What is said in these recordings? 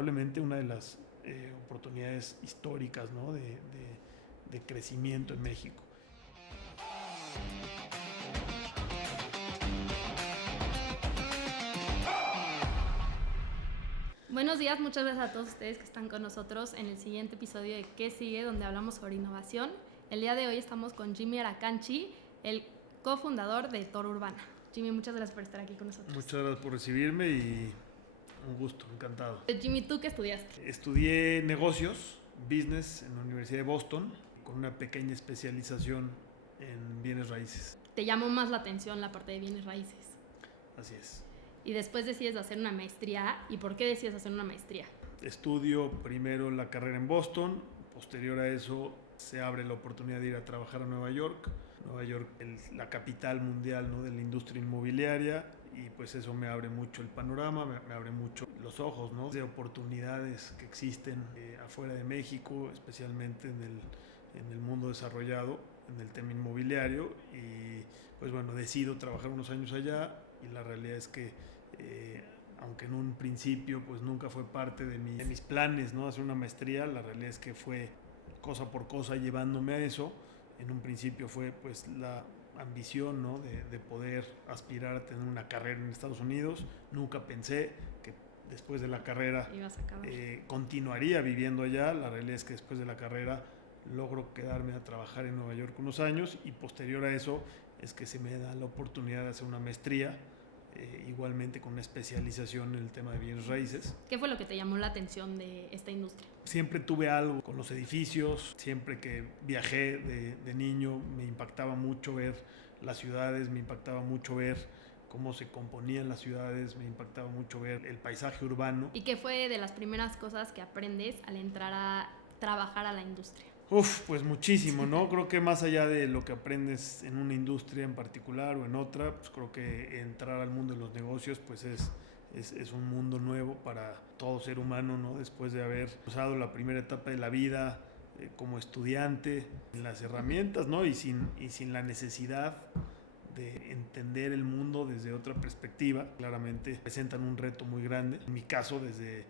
probablemente una de las oportunidades históricas, ¿no? de crecimiento en México. Buenos días, muchas gracias a todos ustedes que están con nosotros en el siguiente episodio de ¿Qué sigue?, donde hablamos sobre innovación. El día de hoy estamos con Jimmy Aracanchi, el cofundador de Toro Urbana. Jimmy, muchas gracias por estar aquí con nosotros. Muchas gracias por recibirme y un gusto, encantado. Jimmy, ¿tú qué estudiaste? Estudié negocios, business en la Universidad de Boston, con una pequeña especialización en bienes raíces. ¿Te llamó más la atención la parte de bienes raíces? Así es. Y después decides hacer una maestría. ¿Y por qué decides hacer una maestría? Estudio primero la carrera en Boston, posterior a eso se abre la oportunidad de ir a trabajar a Nueva York. Nueva York es la capital mundial, ¿no?, de la industria inmobiliaria, y pues eso me abre mucho el panorama, me abre mucho los ojos, ¿no?, de oportunidades que existen afuera de México, especialmente en el mundo desarrollado, en el tema inmobiliario. Y pues bueno, decido trabajar unos años allá, y la realidad es que aunque en un principio pues nunca fue parte de mis planes, ¿no?, hacer una maestría, la realidad es que fue cosa por cosa llevándome a eso. En un principio fue pues la ambición, ¿no?, de poder aspirar a tener una carrera en Estados Unidos. Nunca pensé que después de la carrera continuaría viviendo allá. La realidad es que después de la carrera logro quedarme a trabajar en Nueva York unos años, y posterior a eso es que se me da la oportunidad de hacer una maestría, igualmente con una especialización en el tema de bienes raíces. ¿Qué fue lo que te llamó la atención de esta industria? Siempre tuve algo con los edificios. Siempre que viajé de niño me impactaba mucho ver las ciudades, me impactaba mucho ver cómo se componían las ciudades, me impactaba mucho ver el paisaje urbano. ¿Y qué fue de las primeras cosas que aprendes al entrar a trabajar a la industria? Pues muchísimo, ¿no? Creo que más allá de lo que aprendes en una industria en particular o en otra, pues creo que entrar al mundo de los negocios pues es un mundo nuevo para todo ser humano, ¿no? Después de haber pasado la primera etapa de la vida como estudiante, en las herramientas, ¿no? Y sin la necesidad de entender el mundo desde otra perspectiva, claramente presentan un reto muy grande. En mi caso, desde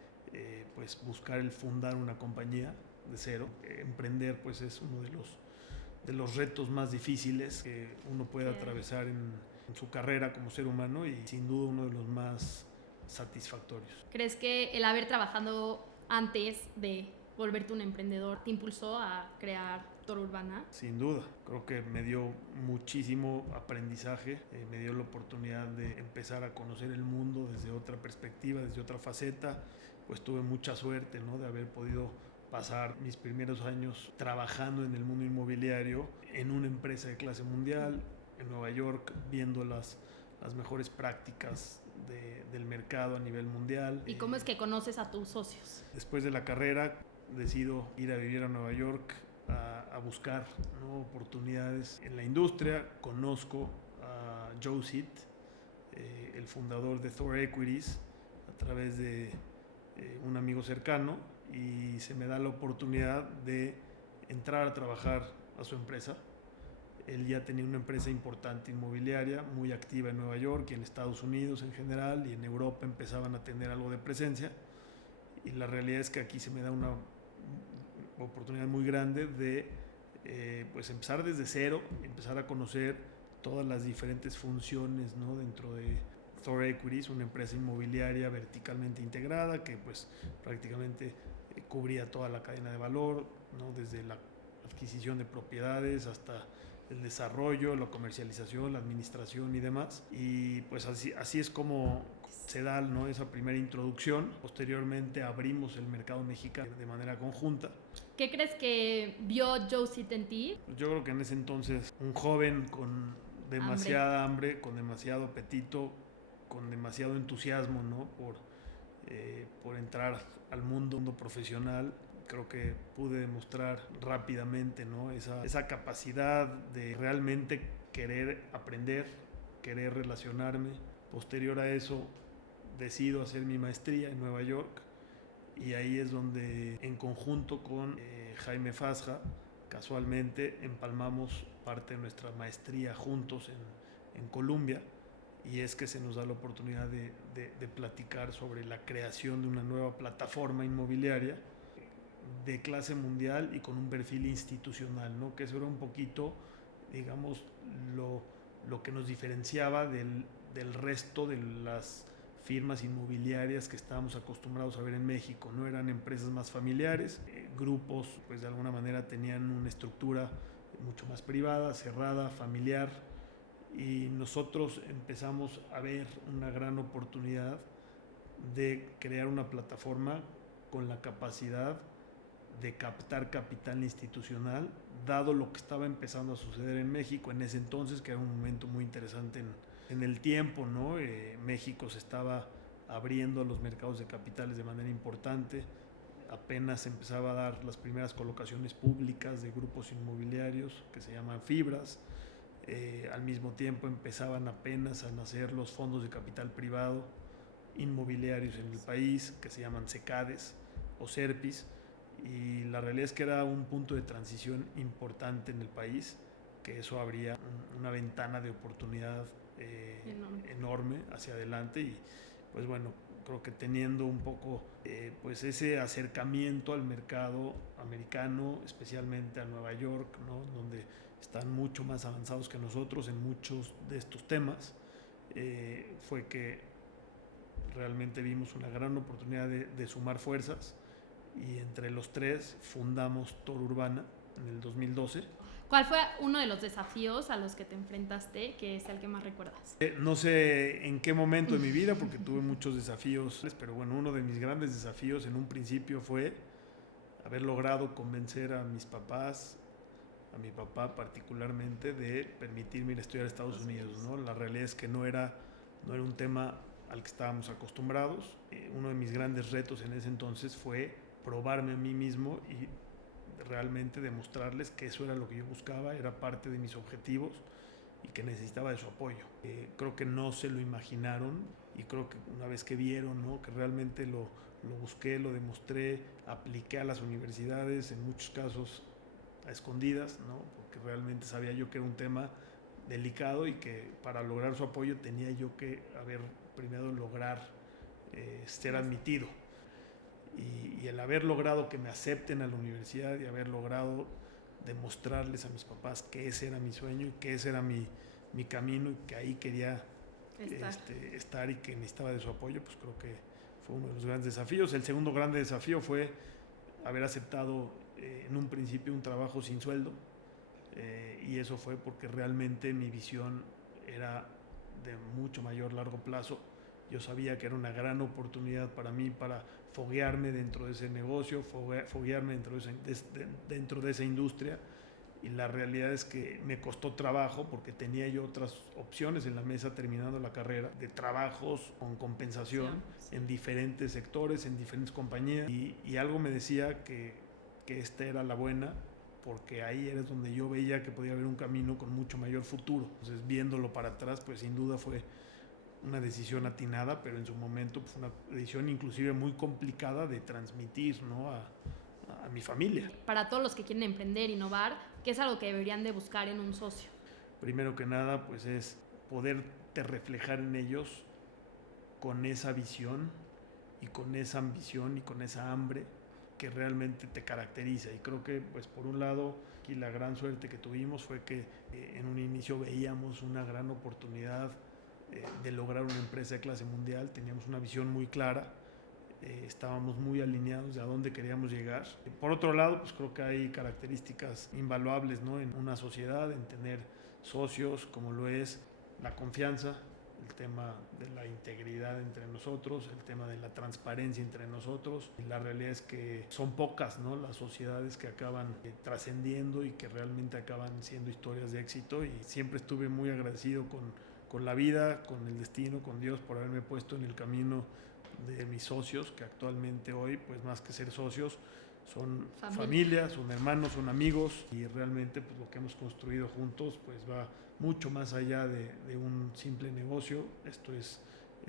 pues buscar el fundar una compañía de cero. Emprender pues es uno de los retos más difíciles que uno puede atravesar en su carrera como ser humano, y sin duda uno de los más satisfactorios. ¿Crees que el haber trabajado antes de volverte un emprendedor te impulsó a crear Toro Urbana? Sin duda, creo que me dio muchísimo aprendizaje, me dio la oportunidad de empezar a conocer el mundo desde otra perspectiva, desde otra faceta. Pues tuve mucha suerte, ¿no?, de haber podido pasar mis primeros años trabajando en el mundo inmobiliario, en una empresa de clase mundial, en Nueva York, viendo las mejores prácticas del mercado a nivel mundial. ¿Y cómo es que conoces a tus socios? Después de la carrera decido ir a vivir a Nueva York a buscar, ¿no?, oportunidades en la industria. Conozco a Joe Sit, el fundador de Thor Equities, a través de un amigo cercano, y se me da la oportunidad de entrar a trabajar a su empresa. Él ya tenía una empresa importante inmobiliaria, muy activa en Nueva York y en Estados Unidos en general, y en Europa empezaban a tener algo de presencia. Y la realidad es que aquí se me da una oportunidad muy grande de pues empezar desde cero, empezar a conocer todas las diferentes funciones, ¿no?, dentro de Thor Equities, una empresa inmobiliaria verticalmente integrada que pues prácticamente cubría toda la cadena de valor, ¿no?, desde la adquisición de propiedades hasta el desarrollo, la comercialización, la administración y demás. Y pues así es como se da, ¿no?, esa primera introducción. Posteriormente abrimos el mercado mexicano de manera conjunta. ¿Qué crees que vio Joe Sit en ti? Yo creo que en ese entonces un joven con demasiada hambre, con demasiado apetito, con demasiado entusiasmo, ¿no?, por entrar al mundo profesional. Creo que pude demostrar rápidamente, ¿no?, esa capacidad de realmente querer aprender, querer relacionarme. Posterior a eso decido hacer mi maestría en Nueva York, y ahí es donde, en conjunto con Jaime Fasja, casualmente empalmamos parte de nuestra maestría juntos en Columbia. y es que se nos da la oportunidad de platicar sobre la creación de una nueva plataforma inmobiliaria de clase mundial y con un perfil institucional, ¿no? Que eso era un poquito, digamos, lo que nos diferenciaba del resto de las firmas inmobiliarias que estábamos acostumbrados a ver en México. No eran empresas más familiares, grupos pues de alguna manera tenían una estructura mucho más privada, cerrada, familiar, y nosotros empezamos a ver una gran oportunidad de crear una plataforma con la capacidad de captar capital institucional, dado lo que estaba empezando a suceder en México en ese entonces, que era un momento muy interesante en el tiempo, ¿no? México se estaba abriendo a los mercados de capitales de manera importante, apenas empezaba a dar las primeras colocaciones públicas de grupos inmobiliarios que se llaman fibras, al mismo tiempo empezaban apenas a nacer los fondos de capital privado inmobiliarios en el país, que se llaman SECADES o SERPIS, y la realidad es que era un punto de transición importante en el país, que eso abría una ventana de oportunidad enorme hacia adelante, y pues bueno, creo que teniendo un poco pues ese acercamiento al mercado americano, especialmente a Nueva York, ¿no? Donde están mucho más avanzados que nosotros en muchos de estos temas, fue que realmente vimos una gran oportunidad de sumar fuerzas, y entre los tres fundamos Torurbana en el 2012. ¿Cuál fue uno de los desafíos a los que te enfrentaste, que es el que más recuerdas? No sé en qué momento de mi vida, porque tuve muchos desafíos, pero bueno, uno de mis grandes desafíos en un principio fue haber logrado convencer a mis papás, a mi papá particularmente, de permitirme ir a estudiar a Estados Unidos, ¿no? La realidad es que no era un tema al que estábamos acostumbrados. Uno de mis grandes retos en ese entonces fue probarme a mí mismo y realmente demostrarles que eso era lo que yo buscaba, era parte de mis objetivos y que necesitaba de su apoyo. Creo que no se lo imaginaron, y creo que una vez que vieron, ¿no?, que realmente lo busqué, lo demostré, apliqué a las universidades, en muchos casos a escondidas, ¿no?, porque realmente sabía yo que era un tema delicado y que para lograr su apoyo tenía yo que haber primero lograr ser admitido. Y el haber logrado que me acepten a la universidad y haber logrado demostrarles a mis papás que ese era mi sueño y que ese era mi camino y que ahí quería estar y que necesitaba de su apoyo, pues creo que fue uno de los grandes desafíos. El segundo gran desafío fue haber aceptado en un principio un trabajo sin sueldo, y eso fue porque realmente mi visión era de mucho mayor largo plazo. Yo sabía que era una gran oportunidad para mí para foguearme dentro de ese negocio, foguearme dentro de esa industria, y la realidad es que me costó trabajo porque tenía yo otras opciones en la mesa terminando la carrera, de trabajos con compensación en diferentes sectores, en diferentes compañías, y algo me decía que esta era la buena, porque ahí era donde yo veía que podía haber un camino con mucho mayor futuro. Entonces, viéndolo para atrás, pues sin duda fue una decisión atinada, pero en su momento fue una decisión inclusive muy complicada de transmitir, ¿no?, a mi familia. Para todos los que quieren emprender, innovar, ¿qué es algo que deberían de buscar en un socio? Primero que nada, pues es poderte reflejar en ellos con esa visión y con esa ambición y con esa hambre que realmente te caracteriza. Y creo que, pues por un lado, aquí la gran suerte que tuvimos fue que en un inicio veíamos una gran oportunidad de lograr una empresa de clase mundial, teníamos una visión muy clara, estábamos muy alineados de a dónde queríamos llegar. Por otro lado, pues creo que hay características invaluables, ¿no?, en una sociedad, en tener socios, como lo es la confianza, el tema de la integridad entre nosotros, el tema de la transparencia entre nosotros. Y la realidad es que son pocas, ¿no?, las sociedades que acaban trascendiendo y que realmente acaban siendo historias de éxito, y siempre estuve muy agradecido con la vida, con el destino, con Dios, por haberme puesto en el camino de mis socios, que actualmente hoy, pues más que ser socios, son familia, son hermanos, son amigos, y realmente pues lo que hemos construido juntos pues va mucho más allá de un simple negocio. Esto es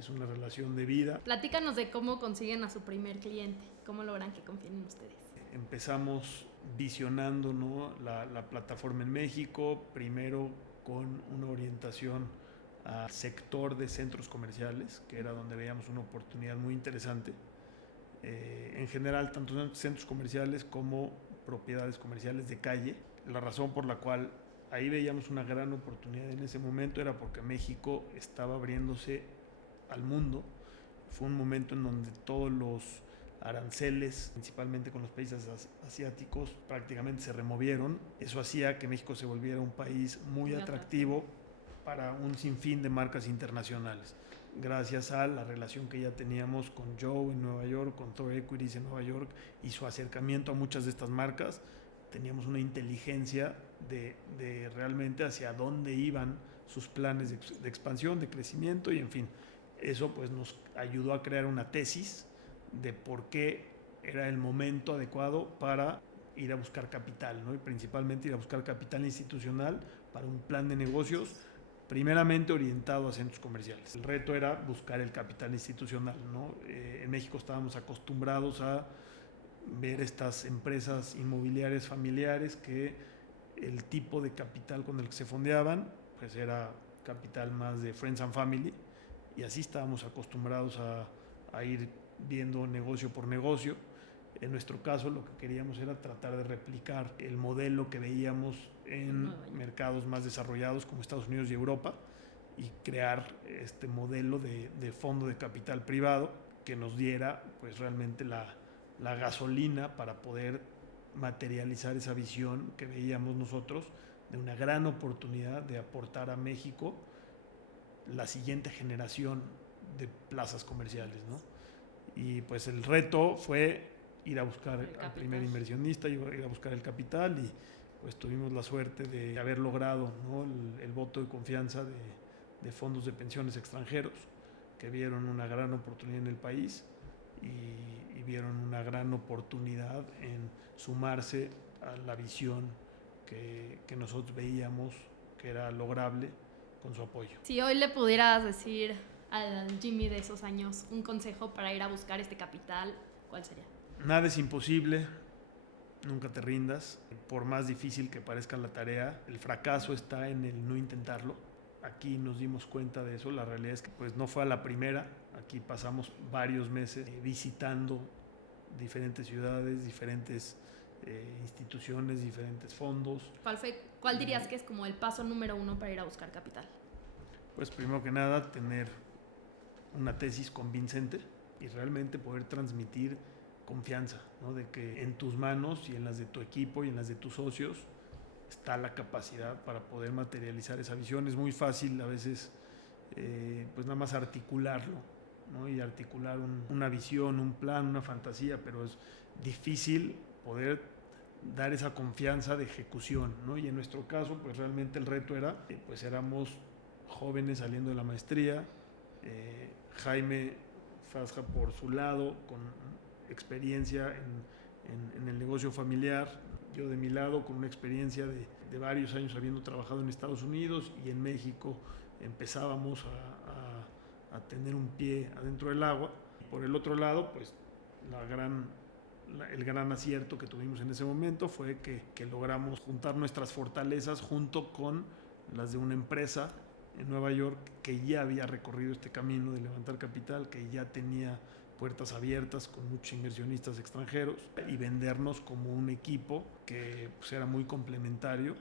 una relación de vida. Platícanos de cómo consiguen a su primer cliente, cómo logran que confíen en ustedes. Empezamos visionando, ¿no?, la plataforma en México, primero con una orientación al sector de centros comerciales, que era donde veíamos una oportunidad muy interesante. En general, tanto centros comerciales como propiedades comerciales de calle. La razón por la cual ahí veíamos una gran oportunidad en ese momento era porque México estaba abriéndose al mundo. Fue un momento en donde todos los aranceles, principalmente con los países asiáticos, prácticamente se removieron. Eso hacía que México se volviera un país muy atractivo para un sinfín de marcas internacionales. Gracias a la relación que ya teníamos con Joe en Nueva York, con Thor Equities en Nueva York y su acercamiento a muchas de estas marcas, teníamos una inteligencia de realmente hacia dónde iban sus planes de expansión, de crecimiento y en fin, eso pues nos ayudó a crear una tesis de por qué era el momento adecuado para ir a buscar capital, ¿no? Y principalmente ir a buscar capital institucional para un plan de negocios primeramente orientado a centros comerciales. El reto era buscar el capital institucional, ¿no? En México estábamos acostumbrados a ver estas empresas inmobiliarias familiares que el tipo de capital con el que se fondeaban pues era capital más de friends and family, y así estábamos acostumbrados a ir viendo negocio por negocio. En nuestro caso lo que queríamos era tratar de replicar el modelo que veíamos en mercados más desarrollados como Estados Unidos y Europa y crear este modelo de fondo de capital privado que nos diera pues realmente la gasolina para poder materializar esa visión que veíamos nosotros de una gran oportunidad de aportar a México la siguiente generación de plazas comerciales, ¿no? Y pues el reto fue ir a buscar al primer inversionista, ir a buscar el capital, y pues tuvimos la suerte de haber logrado, ¿no?, el voto de confianza de fondos de pensiones extranjeros que vieron una gran oportunidad en el país y vieron una gran oportunidad en sumarse a la visión que nosotros veíamos que era lograble con su apoyo. Si hoy le pudieras decir al Jimmy de esos años un consejo para ir a buscar este capital, ¿cuál sería? Nada es imposible, nunca te rindas. Por más difícil que parezca la tarea, el fracaso está en el no intentarlo. Aquí nos dimos cuenta de eso. La realidad es que pues no fue a la primera. Aquí pasamos varios meses visitando diferentes ciudades, diferentes instituciones, diferentes fondos. ¿Cuál dirías que es como el paso número 1 para ir a buscar capital? Pues primero que nada, tener una tesis convincente y realmente poder transmitir confianza, ¿no?, de que en tus manos y en las de tu equipo y en las de tus socios está la capacidad para poder materializar esa visión. Es muy fácil a veces pues nada más articularlo, ¿no?, y articular una visión, un plan, una fantasía, pero es difícil poder dar esa confianza de ejecución, ¿no? Y en nuestro caso pues realmente el reto era, pues éramos jóvenes saliendo de la maestría, Jaime Fasja por su lado con experiencia en el negocio familiar, yo de mi lado con una experiencia de varios años habiendo trabajado en Estados Unidos, y en México empezábamos a tener un pie adentro del agua. Por el otro lado, pues el gran acierto que tuvimos en ese momento fue que logramos juntar nuestras fortalezas junto con las de una empresa en Nueva York que ya había recorrido este camino de levantar capital, que ya tenía puertas abiertas con muchos inversionistas extranjeros, y vendernos como un equipo que pues era muy complementario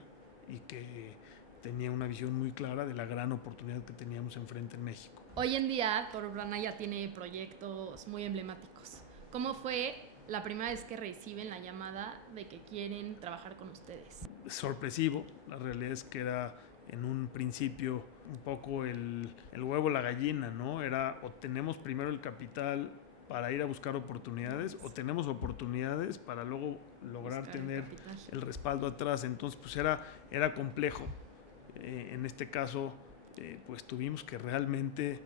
y que tenía una visión muy clara de la gran oportunidad que teníamos enfrente en México. Hoy en día Thor Urbana ya tiene proyectos muy emblemáticos. ¿Cómo fue la primera vez que reciben la llamada de que quieren trabajar con ustedes? Sorpresivo, la realidad es que era en un principio un poco el huevo o la gallina, ¿no? Era o tenemos primero el capital para ir a buscar oportunidades, o tenemos oportunidades para luego lograr tener el respaldo atrás. Entonces pues era complejo. En este caso pues tuvimos que realmente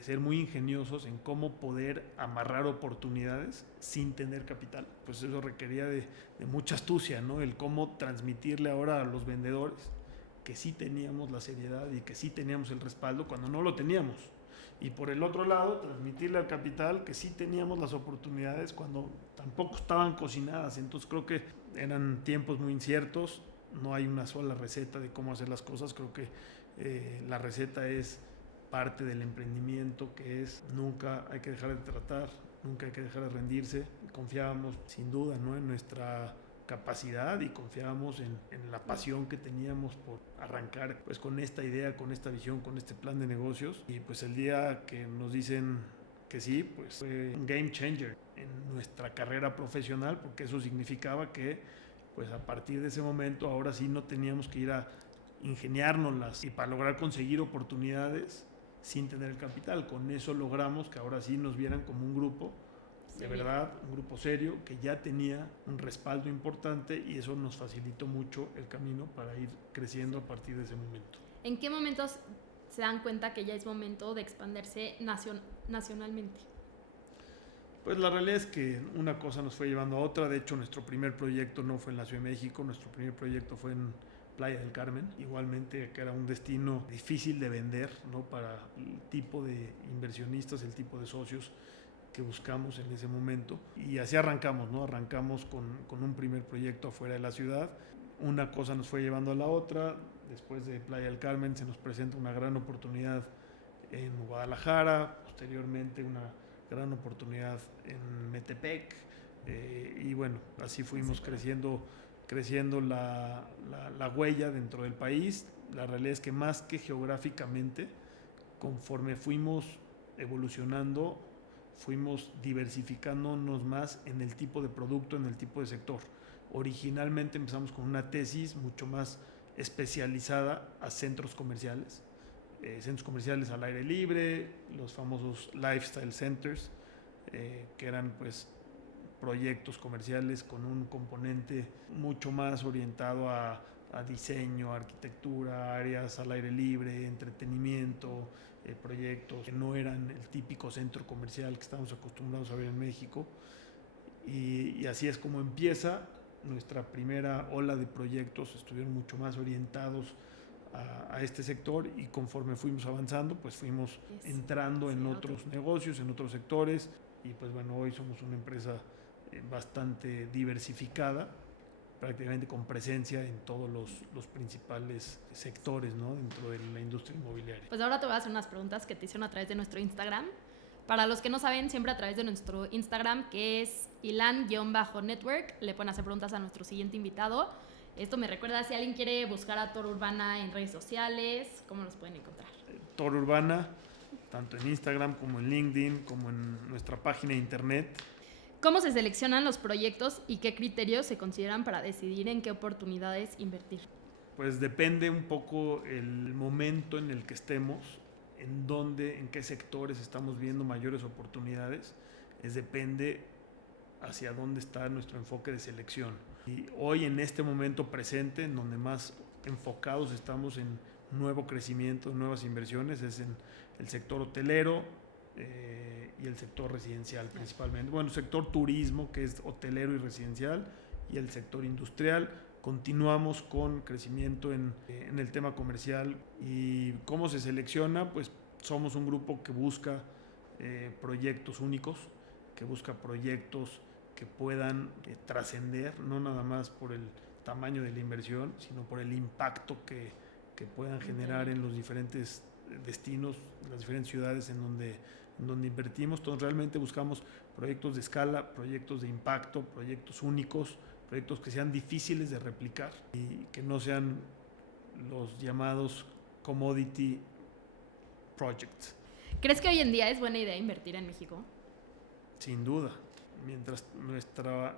ser muy ingeniosos en cómo poder amarrar oportunidades sin tener capital. Pues eso requería de mucha astucia, ¿no? El cómo transmitirle ahora a los vendedores que sí teníamos la seriedad y que sí teníamos el respaldo cuando no lo teníamos. Y por el otro lado, transmitirle al capital que sí teníamos las oportunidades cuando tampoco estaban cocinadas. Entonces creo que eran tiempos muy inciertos, no hay una sola receta de cómo hacer las cosas. Creo que La receta es parte del emprendimiento, que es nunca hay que dejar de tratar, nunca hay que dejar de rendirse. Confiábamos sin duda, ¿no?, en nuestra capacidad y confiábamos en la pasión que teníamos por arrancar pues con esta idea, con esta visión, con este plan de negocios. Y pues el día que nos dicen que sí, pues fue un game changer en nuestra carrera profesional, porque eso significaba que pues a partir de ese momento ahora sí no teníamos que ir a ingeniárnoslas y para lograr conseguir oportunidades sin tener el capital. Con eso logramos que ahora sí nos vieran como un grupo de verdad, un grupo serio que ya tenía un respaldo importante, y eso nos facilitó mucho el camino para ir creciendo a partir de ese momento. ¿En qué momentos se dan cuenta que ya es momento de expandirse nacionalmente? Pues la realidad es que una cosa nos fue llevando a otra. De hecho, nuestro primer proyecto no fue en la Ciudad de México, nuestro primer proyecto fue en Playa del Carmen, igualmente que era un destino difícil de vender, ¿no?, para el tipo de inversionistas, el tipo de socios que buscamos en ese momento. Y así arrancamos, ¿no? Arrancamos con un primer proyecto afuera de la ciudad. Una cosa nos fue llevando a la otra. Después de Playa del Carmen se nos presenta una gran oportunidad en Guadalajara, posteriormente una gran oportunidad en Metepec, y bueno, así fuimos creciendo la huella dentro del país. La realidad es que más que geográficamente, conforme fuimos evolucionando, fuimos diversificándonos más en el tipo de producto, en el tipo de sector. Originalmente empezamos con una tesis mucho más especializada a centros comerciales al aire libre, los famosos lifestyle centers, que eran pues proyectos comerciales con un componente mucho más orientado a diseño, arquitectura, áreas al aire libre, entretenimiento, proyectos que no eran el típico centro comercial que estamos acostumbrados a ver en México. Y así es como empieza nuestra primera ola de proyectos. Estuvieron mucho más orientados a este sector, y conforme fuimos avanzando pues fuimos entrando en otros negocios, en otros sectores, y pues bueno, hoy somos una empresa bastante diversificada, prácticamente con presencia en todos los principales sectores, ¿no?, dentro de la industria inmobiliaria. Pues ahora te voy a hacer unas preguntas que te hicieron a través de nuestro Instagram. Para los que no saben, siempre a través de nuestro Instagram, que es ilan_network, le pueden hacer preguntas a nuestro siguiente invitado. Esto me recuerda, si alguien quiere buscar a Toro Urbana en redes sociales, ¿cómo nos pueden encontrar? Toro Urbana, tanto en Instagram como en LinkedIn, como en nuestra página de internet. ¿Cómo se seleccionan los proyectos y qué criterios se consideran para decidir en qué oportunidades invertir? Pues depende un poco el momento en el que estemos, en qué sectores estamos viendo mayores oportunidades. Depende hacia dónde está nuestro enfoque de selección. Y hoy, en este momento presente, en donde más enfocados estamos en nuevo crecimiento, nuevas inversiones, es en el sector hotelero y el sector residencial principalmente. Bueno, el sector turismo, que es hotelero y residencial, y el sector industrial. Continuamos con crecimiento en el tema comercial. ¿Y cómo se selecciona? Pues somos un grupo que busca proyectos únicos, que busca proyectos que puedan trascender, no nada más por el tamaño de la inversión, sino por el impacto que puedan generar en los diferentes destinos, las diferentes ciudades en donde invertimos. Entonces realmente buscamos proyectos de escala, proyectos de impacto, proyectos únicos, proyectos que sean difíciles de replicar y que no sean los llamados commodity projects. ¿Crees que hoy en día es buena idea invertir en México? Sin duda. Mientras nuestra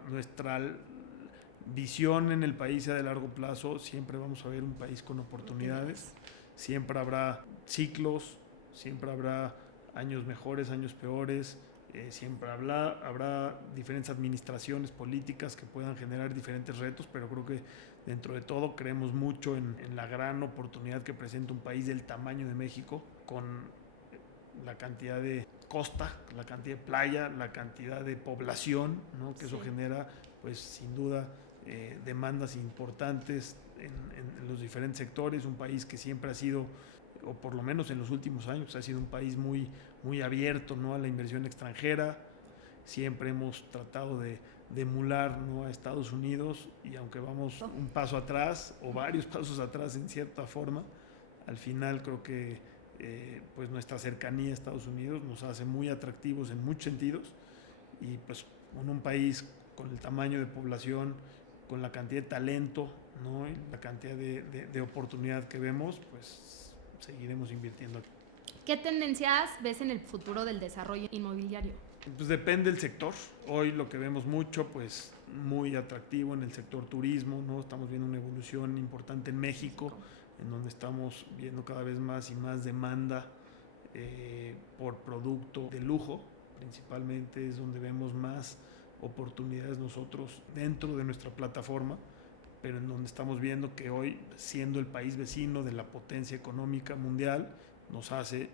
visión en el país sea de largo plazo, siempre vamos a ver un país con oportunidades. Siempre habrá ciclos, siempre habrá años mejores, años peores. Siempre habrá diferentes administraciones políticas que puedan generar diferentes retos, pero creo que dentro de todo creemos mucho en la gran oportunidad que presenta un país del tamaño de México, con la cantidad de costa, la cantidad de playa, la cantidad de población, ¿no?, que eso genera, pues sin duda, demandas importantes en los diferentes sectores. Un país que siempre ha sido, o por lo menos en los últimos años, ha sido un país muy abierto, ¿no?, a la inversión extranjera. Siempre hemos tratado de emular, ¿no?, a Estados Unidos, y aunque vamos un paso atrás o varios pasos atrás en cierta forma, Al final creo que pues nuestra cercanía a Estados Unidos nos hace muy atractivos en muchos sentidos, y pues en un país con el tamaño de población, con la cantidad de talento, ¿no? Y la cantidad de oportunidad que vemos, pues seguiremos invirtiendo aquí. ¿Qué tendencias ves en el futuro del desarrollo inmobiliario? Pues depende del sector. Hoy lo que vemos mucho, pues muy atractivo en el sector turismo, ¿no? Estamos viendo una evolución importante en México, en donde estamos viendo cada vez más y más demanda por producto de lujo. Principalmente es donde vemos más oportunidades nosotros dentro de nuestra plataforma, pero en donde estamos viendo que hoy, siendo el país vecino de la potencia económica mundial, nos hace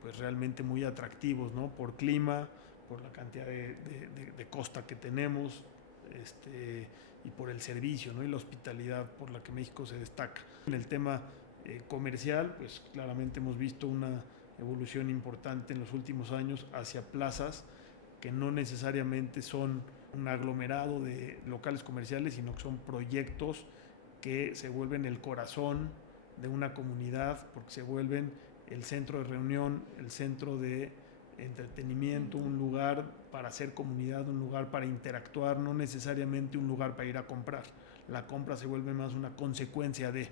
pues realmente muy atractivos, ¿no? Por clima, por la cantidad de costa que tenemos, y por el servicio, ¿no? Y la hospitalidad por la que México se destaca. En el tema comercial, pues claramente hemos visto una evolución importante en los últimos años hacia plazas que no necesariamente son un aglomerado de locales comerciales, sino que son proyectos que se vuelven el corazón de una comunidad, porque se vuelven el centro de reunión, el centro de entretenimiento, un lugar para hacer comunidad, un lugar para interactuar, no necesariamente un lugar para ir a comprar. La compra se vuelve más una consecuencia de.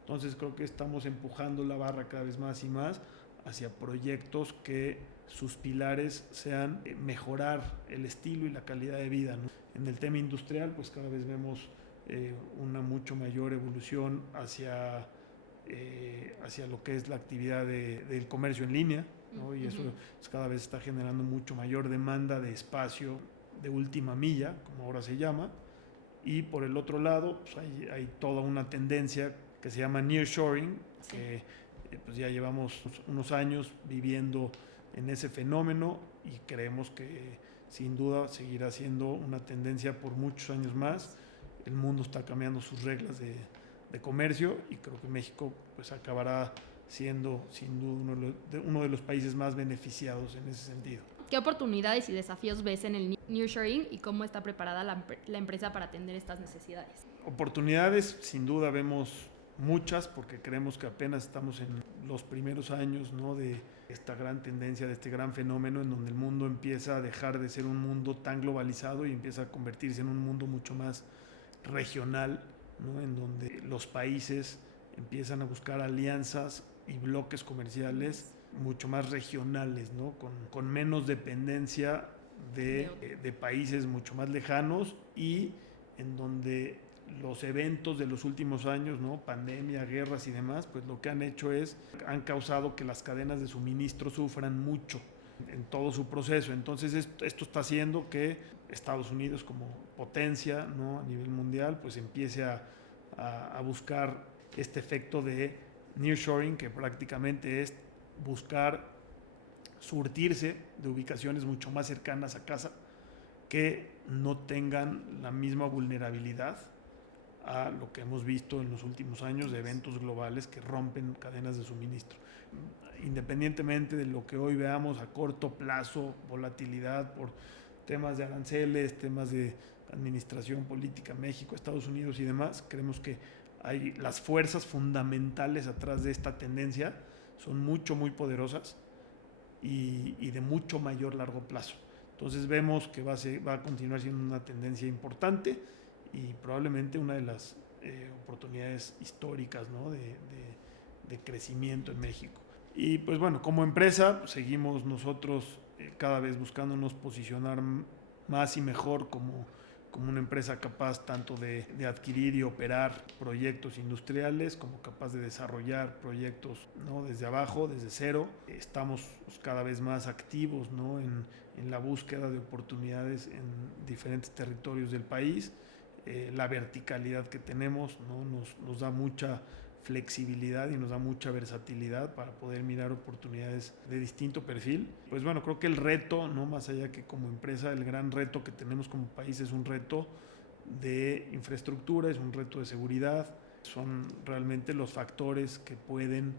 Entonces creo que estamos empujando la barra cada vez más y más hacia proyectos que sus pilares sean mejorar el estilo y la calidad de vida, ¿no? En el tema industrial, pues cada vez vemos una mucho mayor evolución hacia lo que es la actividad del comercio en línea, ¿no? Y eso pues, cada vez está generando mucho mayor demanda de espacio de última milla, como ahora se llama. Y por el otro lado, pues hay toda una tendencia que se llama nearshoring, sí, que pues ya llevamos unos años viviendo en ese fenómeno, y creemos que sin duda seguirá siendo una tendencia por muchos años más. El mundo está cambiando sus reglas de comercio, y creo que México pues acabará siendo sin duda uno de los países más beneficiados en ese sentido. ¿Qué oportunidades y desafíos ves en el nearshoring y cómo está preparada la empresa para atender estas necesidades? Oportunidades, sin duda vemos muchas, porque creemos que apenas estamos en los primeros años, ¿no? De esta gran tendencia, de este gran fenómeno en donde el mundo empieza a dejar de ser un mundo tan globalizado y empieza a convertirse en un mundo mucho más regional, ¿no? En donde los países empiezan a buscar alianzas y bloques comerciales mucho más regionales, ¿no? Con menos dependencia de países mucho más lejanos, y en donde los eventos de los últimos años, ¿no? Pandemia, guerras y demás, pues lo que han causado que las cadenas de suministro sufran mucho en todo su proceso. Entonces esto está haciendo que Estados Unidos como potencia, ¿no? A nivel mundial, pues empiece a buscar este efecto de nearshoring, que prácticamente es buscar surtirse de ubicaciones mucho más cercanas a casa, que no tengan la misma vulnerabilidad a lo que hemos visto en los últimos años de eventos globales que rompen cadenas de suministro. Independientemente de lo que hoy veamos a corto plazo, volatilidad por temas de aranceles, temas de administración política, México, Estados Unidos y demás, creemos que hay las fuerzas fundamentales atrás de esta tendencia son muy poderosas y de mucho mayor largo plazo. Entonces vemos que va a continuar siendo una tendencia importante y probablemente una de las oportunidades históricas, ¿no? de crecimiento en México. Y pues bueno, como empresa seguimos nosotros cada vez buscándonos posicionar más y mejor como una empresa capaz tanto de adquirir y operar proyectos industriales, como capaz de desarrollar proyectos, ¿no? Desde abajo, desde cero. Estamos cada vez más activos, ¿no? en la búsqueda de oportunidades en diferentes territorios del país. La verticalidad que tenemos, ¿no? nos da mucha flexibilidad y nos da mucha versatilidad para poder mirar oportunidades de distinto perfil. Pues bueno, creo que el reto, ¿no? Más allá que como empresa, el gran reto que tenemos como país es un reto de infraestructura, es un reto de seguridad, son realmente los factores que pueden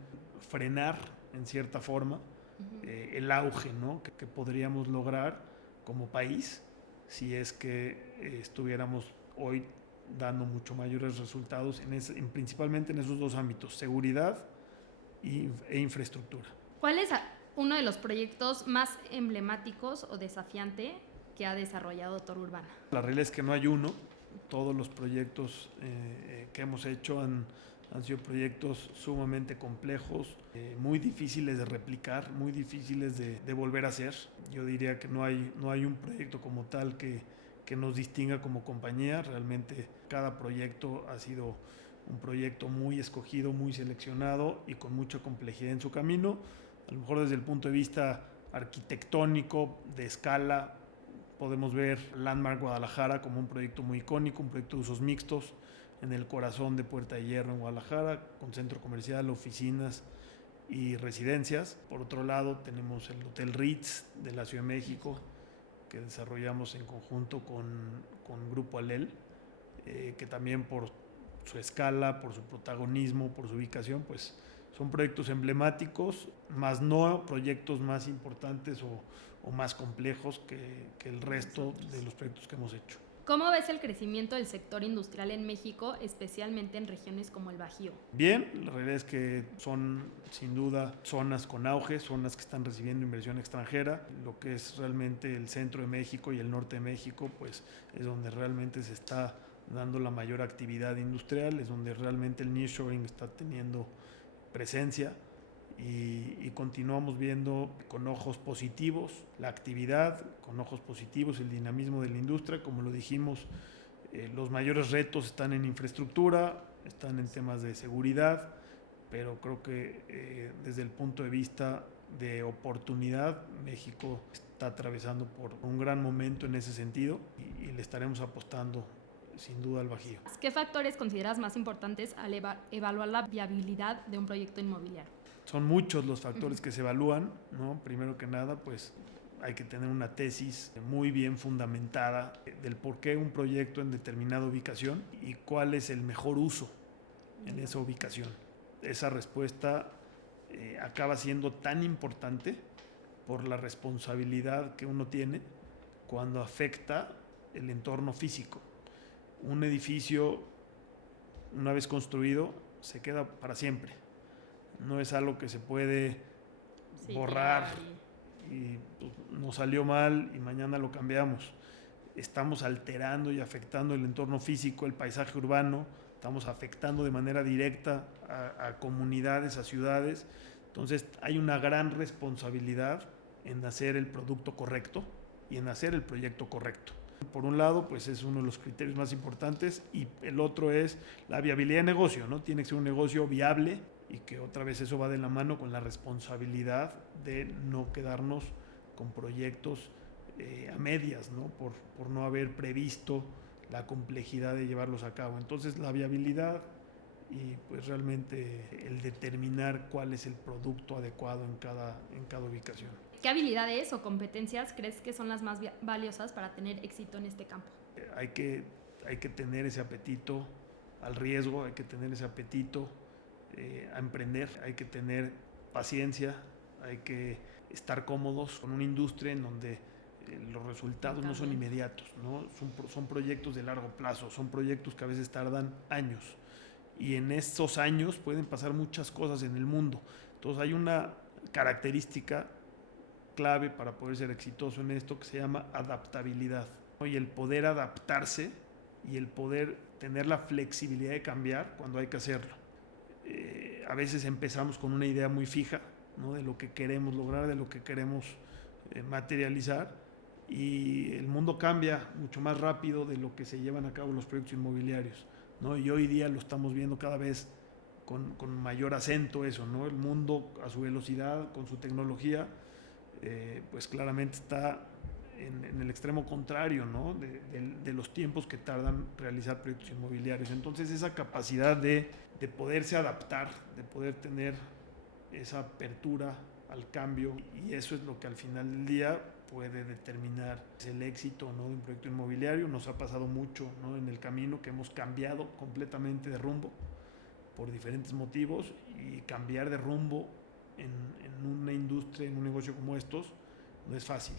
frenar en cierta forma el auge, ¿no? que podríamos lograr como país si es que estuviéramos hoy dando mucho mayores resultados principalmente en esos dos ámbitos, seguridad e infraestructura. ¿Cuál es uno de los proyectos más emblemáticos o desafiante que ha desarrollado Toro Urbana? La realidad es que no hay uno. Todos los proyectos que hemos hecho han sido proyectos sumamente complejos, muy difíciles de replicar, muy difíciles de volver a hacer. Yo diría que no hay un proyecto como tal que nos distinga como compañía. Realmente cada proyecto ha sido un proyecto muy escogido, muy seleccionado y con mucha complejidad en su camino. A lo mejor desde el punto de vista arquitectónico, de escala, podemos ver Landmark Guadalajara como un proyecto muy icónico, un proyecto de usos mixtos en el corazón de Puerta de Hierro en Guadalajara, con centro comercial, oficinas y residencias. Por otro lado, tenemos el Hotel Ritz de la Ciudad de México, que desarrollamos en conjunto con Grupo Alel, que también por su escala, por su protagonismo, por su ubicación, pues son proyectos emblemáticos, más no proyectos más importantes o más complejos que el resto de los proyectos que hemos hecho. ¿Cómo ves el crecimiento del sector industrial en México, especialmente en regiones como el Bajío? Bien, la realidad es que son sin duda zonas con auge, zonas que están recibiendo inversión extranjera. Lo que es realmente el centro de México y el norte de México, pues es donde realmente se está dando la mayor actividad industrial, es donde realmente el nearshoring está teniendo presencia. Y continuamos viendo con ojos positivos la actividad, con ojos positivos el dinamismo de la industria. Como lo dijimos, los mayores retos están en infraestructura, están en temas de seguridad, pero creo que desde el punto de vista de oportunidad, México está atravesando por un gran momento en ese sentido y le estaremos apostando sin duda al Bajío. ¿Qué factores consideras más importantes al evaluar la viabilidad de un proyecto inmobiliario? Son muchos los factores que se evalúan, ¿no? Primero que nada, pues hay que tener una tesis muy bien fundamentada del por qué un proyecto en determinada ubicación y cuál es el mejor uso en esa ubicación. Esa respuesta acaba siendo tan importante por la responsabilidad que uno tiene cuando afecta el entorno físico. Un edificio, una vez construido, se queda para siempre. No es algo que se puede borrar y pues, nos salió mal y mañana lo cambiamos. Estamos alterando y afectando el entorno físico, el paisaje urbano, estamos afectando de manera directa a comunidades, a ciudades. Entonces hay una gran responsabilidad en hacer el producto correcto y en hacer el proyecto correcto. Por un lado, pues es uno de los criterios más importantes y el otro es la viabilidad de negocio, ¿no? Tiene que ser un negocio viable y que otra vez eso va de la mano con la responsabilidad de no quedarnos con proyectos a medias, ¿no? Por no haber previsto la complejidad de llevarlos a cabo. Entonces la viabilidad y pues realmente el determinar cuál es el producto adecuado en cada ubicación. ¿Qué habilidades o competencias crees que son las más valiosas para tener éxito en este campo? Hay que tener ese apetito al riesgo, hay que tener ese apetito a emprender, hay que tener paciencia, hay que estar cómodos con una industria en donde los resultados no son inmediatos, ¿no? Son proyectos de largo plazo, son proyectos que a veces tardan años y en estos años pueden pasar muchas cosas en el mundo. Entonces hay una característica clave para poder ser exitoso en esto que se llama adaptabilidad, ¿no? Y el poder adaptarse y el poder tener la flexibilidad de cambiar cuando hay que hacerlo. A veces empezamos con una idea muy fija, ¿no? De lo que queremos lograr, de lo que queremos materializar y el mundo cambia mucho más rápido de lo que se llevan a cabo los proyectos inmobiliarios, ¿no? Y hoy día lo estamos viendo cada vez con mayor acento eso, ¿no? El mundo a su velocidad, con su tecnología, pues claramente está en el extremo contrario, ¿no? de los tiempos que tardan realizar proyectos inmobiliarios. Entonces esa capacidad de poderse adaptar, de poder tener esa apertura al cambio, y eso es lo que al final del día puede determinar el éxito, ¿no? De un proyecto inmobiliario. Nos ha pasado mucho, ¿no? En el camino que hemos cambiado completamente de rumbo por diferentes motivos, y cambiar de rumbo en una industria, en un negocio como estos, no es fácil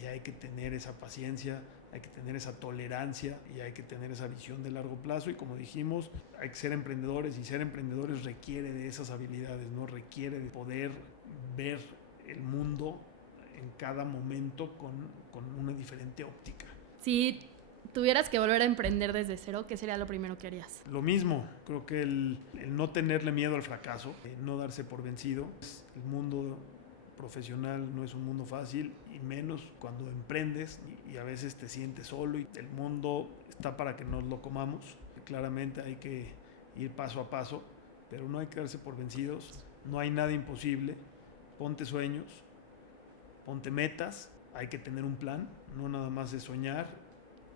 y hay que tener esa paciencia, hay que tener esa tolerancia y hay que tener esa visión de largo plazo y como dijimos, hay que ser emprendedores y ser emprendedores requiere de esas habilidades, ¿no? Requiere de poder ver el mundo en cada momento con una diferente óptica. Si tuvieras que volver a emprender desde cero, ¿qué sería lo primero que harías? Lo mismo, creo que el no tenerle miedo al fracaso, no darse por vencido. El mundo profesional no es un mundo fácil y menos cuando emprendes y a veces te sientes solo y el mundo está para que nos lo comamos. Claramente hay que ir paso a paso, pero no hay que darse por vencidos, no hay nada imposible. Ponte sueños, ponte metas, hay que tener un plan, no nada más de soñar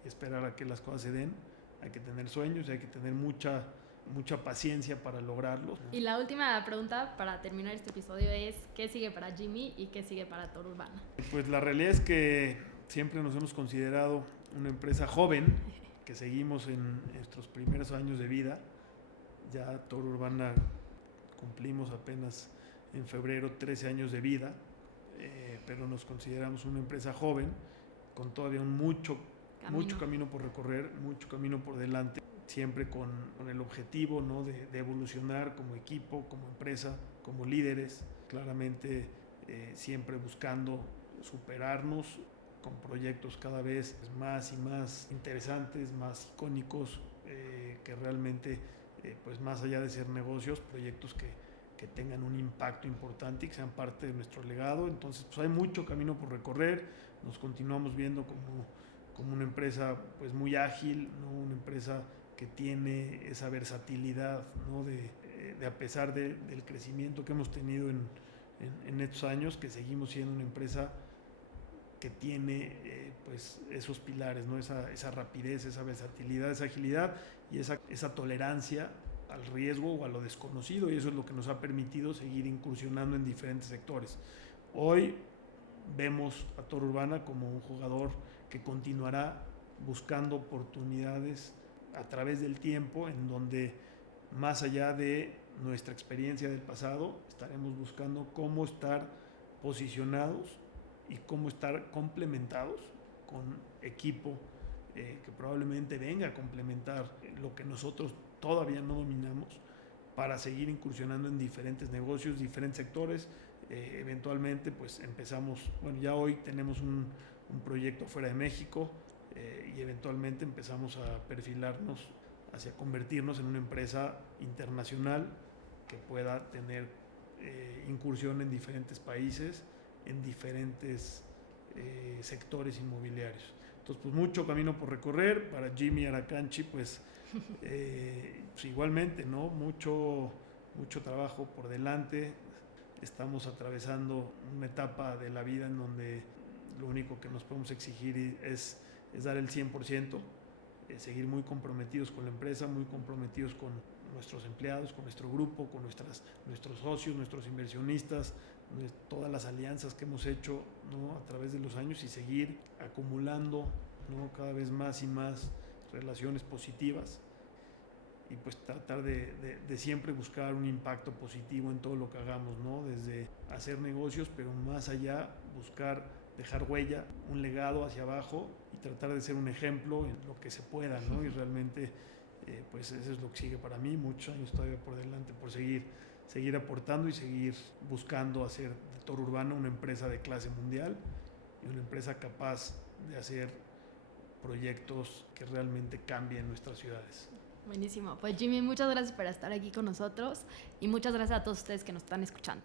y esperar a que las cosas se den, hay que tener sueños y hay que tener mucha paciencia para lograrlos, ¿no? Y la última pregunta para terminar este episodio es ¿qué sigue para Jimmy y qué sigue para Toro Urbana? Pues la realidad es que siempre nos hemos considerado una empresa joven, que seguimos en nuestros primeros años de vida. Ya Toro Urbana cumplimos apenas en febrero 13 años de vida, pero nos consideramos una empresa joven con todavía mucho camino por recorrer, mucho camino por delante, siempre con el objetivo, ¿no? de evolucionar como equipo, como empresa, como líderes, claramente siempre buscando superarnos con proyectos cada vez más y más interesantes, más icónicos, que realmente, pues más allá de ser negocios, proyectos que tengan un impacto importante y que sean parte de nuestro legado. Entonces, pues hay mucho camino por recorrer, nos continuamos viendo como una empresa pues muy ágil, ¿no? Una empresa que tiene esa versatilidad, ¿no? de a pesar del crecimiento que hemos tenido en estos años, que seguimos siendo una empresa que tiene pues esos pilares, ¿no? esa rapidez, esa versatilidad, esa agilidad y esa tolerancia al riesgo o a lo desconocido, y eso es lo que nos ha permitido seguir incursionando en diferentes sectores. Hoy vemos a Toro Urbana como un jugador que continuará buscando oportunidades a través del tiempo, en donde más allá de nuestra experiencia del pasado, estaremos buscando cómo estar posicionados y cómo estar complementados con equipo que probablemente venga a complementar lo que nosotros todavía no dominamos, para seguir incursionando en diferentes negocios, diferentes sectores. Eventualmente pues empezamos, bueno, ya hoy tenemos un proyecto fuera de México, y eventualmente empezamos a perfilarnos hacia convertirnos en una empresa internacional que pueda tener incursión en diferentes países, en diferentes sectores inmobiliarios. Entonces, pues mucho camino por recorrer. Para Jimmy Aracanchi, pues igualmente, ¿no? Mucho trabajo por delante. Estamos atravesando una etapa de la vida en donde lo único que nos podemos exigir es dar el 100%, seguir muy comprometidos con la empresa, muy comprometidos con nuestros empleados, con nuestro grupo, con nuestros socios, nuestros inversionistas, todas las alianzas que hemos hecho, ¿no? A través de los años, y seguir acumulando, ¿no? Cada vez más y más relaciones positivas, y pues tratar de siempre buscar un impacto positivo en todo lo que hagamos, ¿no? Desde hacer negocios, pero más allá, buscar dejar huella, un legado hacia abajo y tratar de ser un ejemplo en lo que se pueda, ¿no? Y realmente pues eso es lo que sigue para mí, muchos años todavía por delante por seguir aportando y seguir buscando hacer de Toro Urbana una empresa de clase mundial y una empresa capaz de hacer proyectos que realmente cambien nuestras ciudades. Buenísimo. Pues Jimmy, muchas gracias por estar aquí con nosotros y muchas gracias a todos ustedes que nos están escuchando.